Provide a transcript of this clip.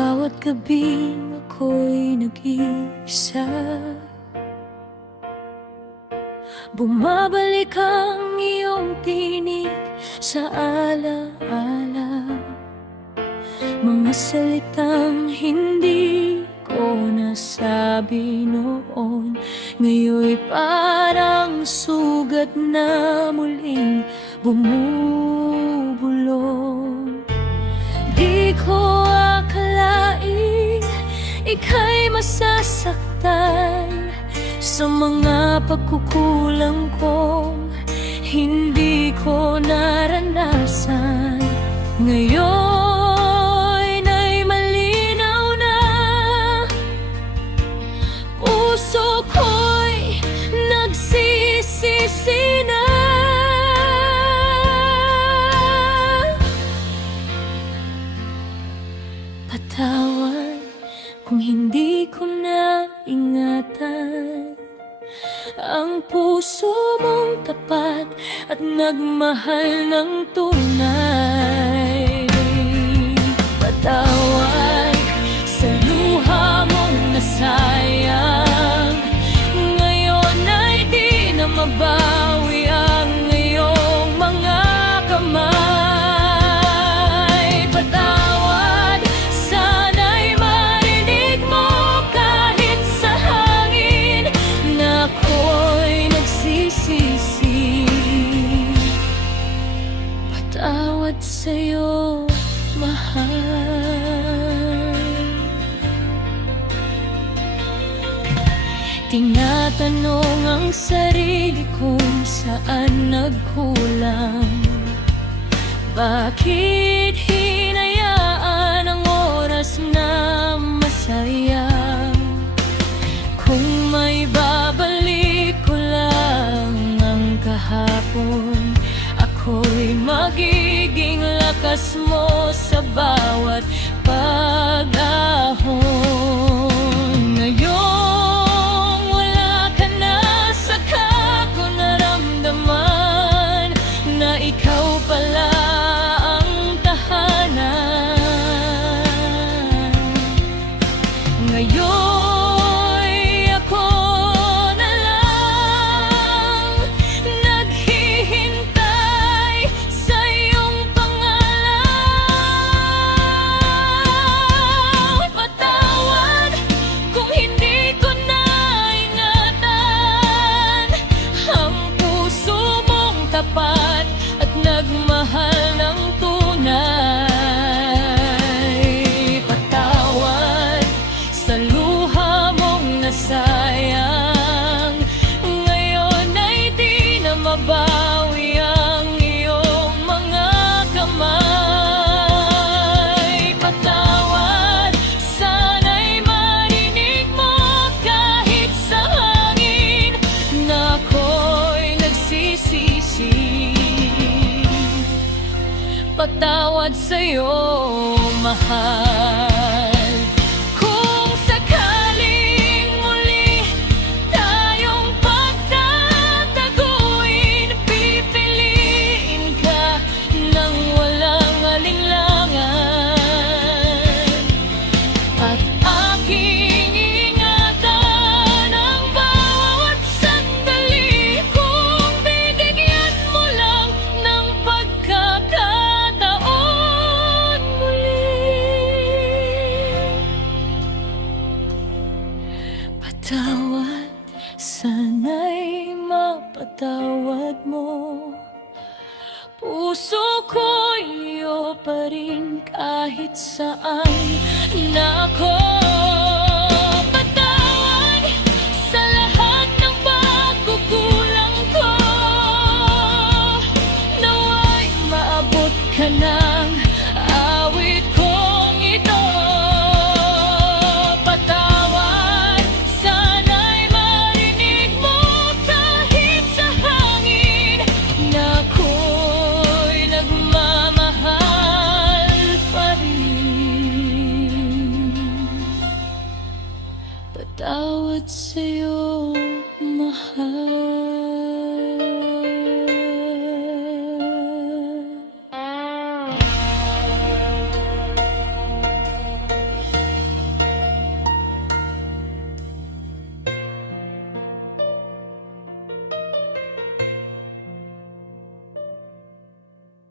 bawat gabing ako'y nag-iisa. Bumabalik ang iyong tinig sa alaala, mga salitang hindi ko nasabi noon, ngayon'y parang sugat na muling bumubulong. Di ko akalain ika'y masasaktan sa mga pagkukulang kong hindi ko naranasan. Ngayon ay malinaw na, puso ko'y nagsisisi na. Patawad kung hindi ko na ingatan ang puso mong tapat at nagmahal ng tunay. Patawad sa luha mong nasayang, ngayon ay di na mabawi ang iyong mga kamay. Patawad, sana'y marinig mo kahit sa hangin na ako'y nagsisisi. Patawad sa'yo, mahal. Tinatanong ang sarili kung saan nagkulang. Bakit hinayaan ang oras na masayang? Kung may babalik ko lang ang kahapon, ako'y magiging lakas mo sa bawat pag-ahon. Ngayong wala ka na, saka ko naramdaman na ikaw pala ang tahanan. Ngayon ako na lang naghihintay sa iyong pangalan. Patawad kung hindi ko na ingatan ang puso mong tapat at nagmahal ng tunay. Patawad sa luha mong nasayang, ngayon ay di na mabawi ang iyong mga kamay. Patawad, sana'y marinig mo kahit sa hangin na ako'y nagsisisi. Patawad sa'yo, mahal. Kung sakaling muli tayong pagtataguin, pipiliin ka ng walang alinlangan, at aking ingatan ang bawat sandali kung bibigyan mo lang ng pagkakataon muli. Patawad, sana'y mapatawad mo. Puso ko iyo pa rin kahit saan na ako. Patawad sa lahat ng pagkukulang ko, nawa'y maabot ka ng awit kong ito. Patawad, sana'y marinig mo kahit sa hangin na ako'y nagmamahal pa rin. Patawad sa'yo, mahal.